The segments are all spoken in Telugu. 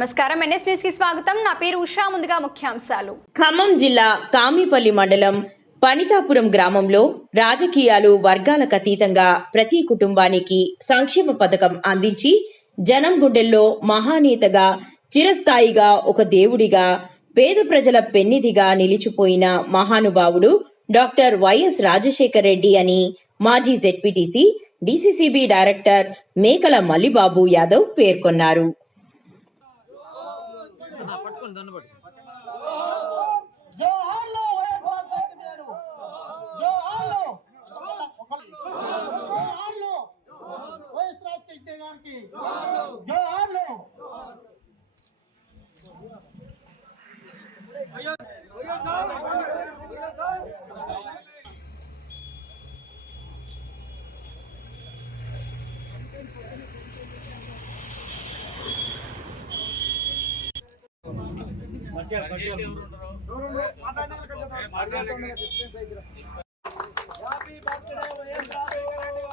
నమస్కారం, ఎన్ఎస్ న్యూస్ కి స్వాగతం. నా పేరు ఉషా. ముందుగా ముఖ్యాంశాలు. ఖమ్మం జిల్లా కామిపల్లి మండలం పనితాపురం గ్రామంలో రాజకీయాలు వర్గాలకు అతీతంగా ప్రతి కుటుంబానికి సంక్షేమ పథకం అందించి జనం గుండెల్లో మహానేతగా చిరస్థాయిగా ఒక దేవుడిగా పేద ప్రజల పెన్నిధిగా నిలిచిపోయిన మహానుభావుడు డాక్టర్ వైఎస్ రాజశేఖర్ రెడ్డి అని మాజీ జెడ్పీటీసీ డీసీసీబీ డైరెక్టర్ మేకల మల్లిబాబు యాదవ్ పేర్కొన్నారు.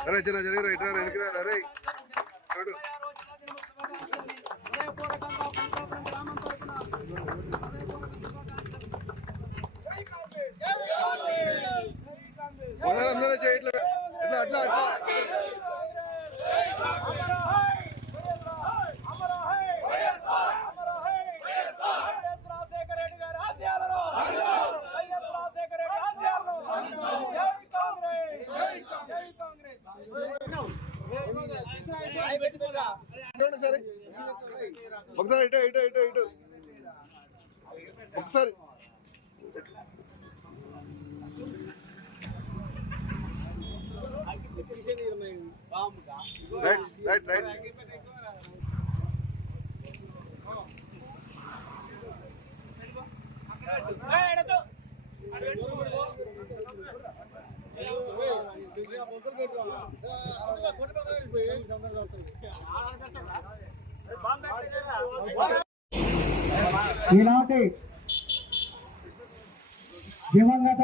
अरे चला चले राइट राइट करा अरे छोड़ वहां अंदर है इट्ला इट्ला अट्ला अट्ला ఒకసారి ఇటు ఇటు ఇటు ఇటు ఒకసారి రైట్ రైట్ రైట్ ఈనాటి దివంగత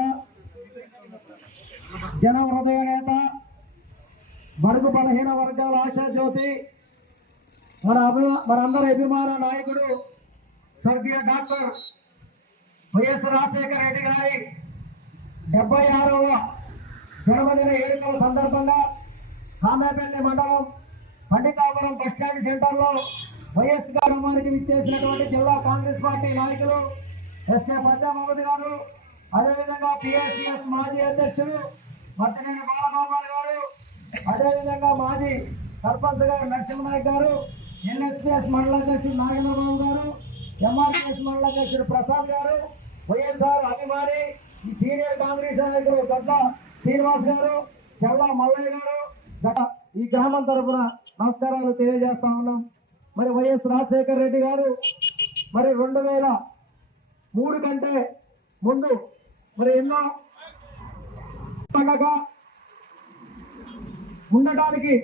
జన హృదయ నేత బడుగు బలహీన వర్గాల ఆశాజ్యోతి మనందరి అభిమాన నాయకుడు స్వర్గీయ డాక్టర్ వైఎస్ రాజశేఖర రెడ్డి గారి 76వ జన్మదిన వేడుకల సందర్భంగా కామేపల్లి మండలం పండితాపురం బస్టాండ్ సెంటర్లో వైఎస్ గ్రామానికి విచ్చేసినటువంటి జిల్లా కాంగ్రెస్ పార్టీ నాయకులు ఎస్కే ప్రజామహమ్మద్ గారు, అదేవిధంగా పిఎస్సిఎస్ మాజీ అధ్యక్షులు మర్తినేని బాలగోపాల్ గారు, అదేవిధంగా మాజీ సర్పంచ్ గారు నరసింహనాయక్ గారు, ఎన్హెచ్పిఎస్ మండల అధ్యక్షుడు నాగేంద్రబాబు గారు, ఎంఆర్పిఎస్ మండల అధ్యక్షుడు ప్రసాద్ గారు, వైఎస్ఆర్ అభిమాని ఈ సీనియర్ కాంగ్రెస్ నాయకులు గడ్డ శ్రీనివాస్ గారు, చల్లా మల్లయ్య గారు, ఈ గ్రామం తరఫున నమస్కారాలు తెలియజేస్తా ఉన్నాం. మరి వైఎస్ రాజశేఖర రెడ్డి గారు మరి 2003 కంటే ముందు మరి ఎన్నో ఉండటానికి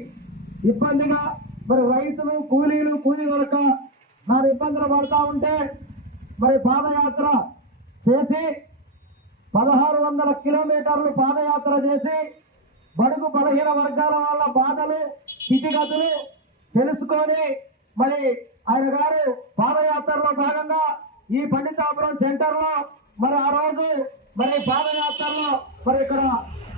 ఇబ్బందిగా మరి రైతులు కూలీలు కూలీ దొరక మరి ఇబ్బందులు పడుతూ ఉంటే మరి పాదయాత్ర చేసి 1600 కిలోమీటర్లు పాదయాత్ర చేసి బడుగు బలహీన వర్గాల వాళ్ళ బాధలు స్థితిగతులు తెలుసుకొని మరి ఆయన గారు పాదయాత్రలో భాగంగా ఈ పండితాపురం సెంటర్లో మరి ఆ రోజు మరి పాదయాత్రలో మరి ఇక్కడ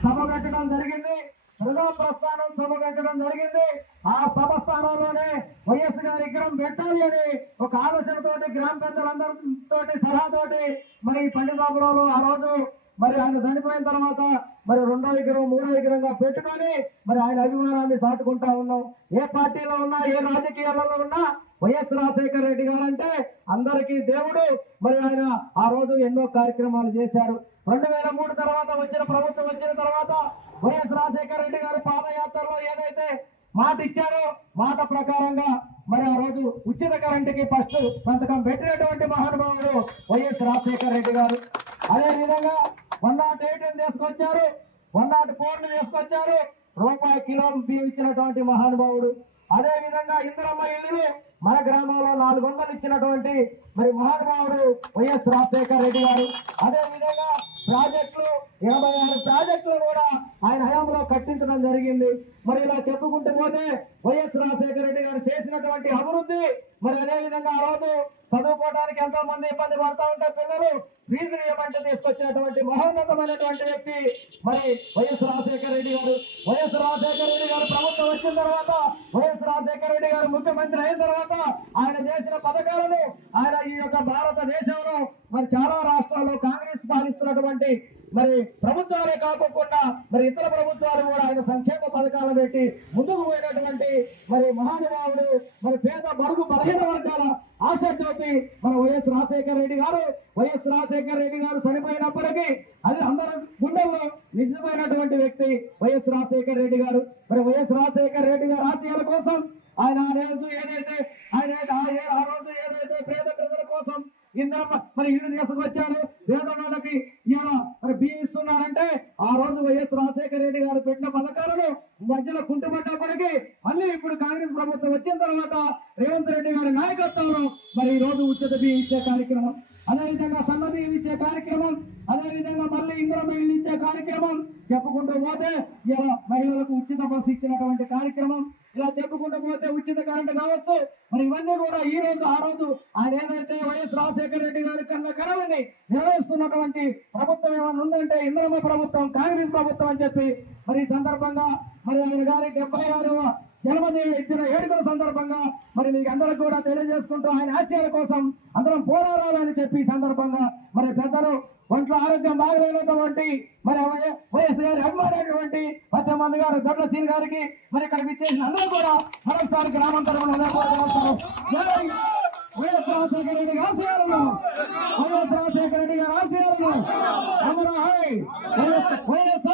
సభ పెట్టడం జరిగింది. ప్రజా ప్రస్థానం సభ పెట్టడం జరిగింది. ఆ సభ స్థానంలోనే వైఎస్ గారి విగ్రహం పెట్టాలి అని ఒక ఆలోచనతోటి గ్రామ పెద్దలందరితోటి సలహాతోటి మరి పండితాపురంలో ఆ రోజు మరి ఆయన చనిపోయిన తర్వాత మరి 2వ విగ్రహం 3వ విగ్రహంగా పెట్టుకొని మరి ఆయన అభిమానాన్ని చాటుకుంటా ఉన్నాం. ఏ పార్టీలో ఉన్నా ఏ రాజకీయాలలో ఉన్నా వైఎస్ రాజశేఖర రెడ్డి గారు అంటే అందరికీ దేవుడు. మరి ఆయన ఆ రోజు ఎన్నో కార్యక్రమాలు చేశారు. 2003 తర్వాత ప్రభుత్వం వచ్చిన తర్వాత వైఎస్ రాజశేఖర రెడ్డి గారు పాదయాత్రలో ఏదైతే మాట ఇచ్చారో మాట ప్రకారంగా మరి ఆ రోజు ఉచిత కరెంటుకి ఫస్ట్ సంతకం పెట్టినటువంటి మహానుభావుడు వైఎస్ రాజశేఖర రెడ్డి గారు. అదేవిధంగా 108 తీసుకొచ్చారు, 104 తీసుకొచ్చారు, రూపాయి కిలో బియ్యం ఇచ్చినటువంటి మహానుభావుడు. అదేవిధంగా ఇందిరమ్మ ఇల్లు మన గ్రామంలో 400 ఇచ్చినటువంటి మరి మహానుభావుడు వైఎస్ రాజశేఖర రెడ్డి గారు. అదేవిధంగా ప్రాజెక్టులు 26 ప్రాజెక్టులు కూడా ఆయన హయాంలో కట్టించడం జరిగింది. మరి ఇలా చెప్పుకుంటూ పోతే వైఎస్ రాజశేఖర రెడ్డి గారు చేసినటువంటి అభివృద్ధి, మరి అదే విధంగా ఆ రోజు చదువుకోవడానికి ఎంతో మంది ఇబ్బంది పడతా ఉంటే పిల్లలు ఫీజులు ఇవ్వమంటే తీసుకొచ్చినటువంటి మహోన్నతమైనటువంటి వ్యక్తి మరి వైఎస్ రాజశేఖర రెడ్డి గారు. వైఎస్ రాజశేఖర రెడ్డి గారు ప్రభుత్వం వచ్చిన తర్వాత, వైఎస్ రాజశేఖర రెడ్డి గారు ముఖ్యమంత్రి అయిన తర్వాత ఆయన చేసిన పథకాలను ఆయన ఈ యొక్క భారతదేశంలో మరి చాలా రాష్ట్రాల్లో కాంగ్రెస్ పాలిస్తున్నటువంటి మరి ప్రభుత్వాలే కాకుండా మరి ఇతర ప్రభుత్వాలు కూడా ఆయన సంక్షేమ పథకాలు పెట్టి ముందుకు పోయినటువంటి మరి మహానుభావుడు, మరి పేద బడుగు బలహీన వర్గాల ఆశ జ్యోతి మన వైఎస్ రాజశేఖర రెడ్డి గారు. వైఎస్ రాజశేఖర రెడ్డి గారు చనిపోయినప్పటికీ అది అందరి గుండెల్లో నిజమైనటువంటి వ్యక్తి వైఎస్ రాజశేఖర రెడ్డి గారు. మరి వైఎస్ రాజశేఖర రెడ్డి గారి ఆశయాల కోసం ఆయన ఆ రోజు ఏదైతే పేద ప్రజల కోసం ఇంద్రమ్మ మరి ఇల్లు తీసుకొచ్చారు, పేదవాళ్ళకి ఇలా మరి బియ్యం ఇస్తున్నారంటే ఆ రోజు వైఎస్ రాజశేఖర రెడ్డి గారు పెట్టిన పథకాలను మధ్యలో కుంటుపడ్డప్పటికీ మళ్ళీ ఇప్పుడు కాంగ్రెస్ ప్రభుత్వం వచ్చిన తర్వాత రేవంత్ రెడ్డి గారి నాయకత్వంలో మరి ఈ రోజు ఉచిత బియ్యం ఇచ్చే కార్యక్రమం, అదేవిధంగా సన్న బియ్యం ఇచ్చే కార్యక్రమం, అదేవిధంగా మళ్ళీ ఇంద్రమ్మ ఇల్లు ఇచ్చే కార్యక్రమం చెప్పుకుంటూ పోతే ఇలా మహిళలకు ఉచిత బస్సు ఇచ్చినటువంటి కార్యక్రమం, ఇలా చెప్పుకుంటూ పోతే ఉచిత కరెంటు కావచ్చు. మరి ఇవన్నీ కూడా ఈ రోజు ఆ రోజు ఆయన ఏదైతే వైఎస్ రాజశేఖర రెడ్డి గారి కన్నా కళలని నిర్వహిస్తున్నటువంటి ప్రభుత్వం ఏమైనా ఉందంటే ఇంద్రమ్మ ప్రభుత్వం, కాంగ్రెస్ ప్రభుత్వం అని చెప్పి మరి ఈ సందర్భంగా మరి ఆయన గారి 76వ జన్మదిన ఎత్తిన వేడుకల సందర్భంగా మరి మీకు అందరికి కూడా తెలియజేసుకుంటూ ఆయన ఆశయాల కోసం అందరం పోరాడాలని చెప్పి ఈ సందర్భంగా మరి పెద్దలు ఒంట్లో ఆరోగ్యం బాగలేనటువంటి మరి వైఎస్ గారి అభిమానటువంటి 10 మంది గారు దొడ్ల సీన్ గారికి మరి ఇక్కడ విచ్చేసిన అందరూ కూడా మరొకసారి గ్రామం తరఫున వైఎస్ రాజశేఖర రెడ్డి గారి ఆశయాలను, వైఎస్ రాజశేఖర రెడ్డి గారి ఆశయాలను వైఎస్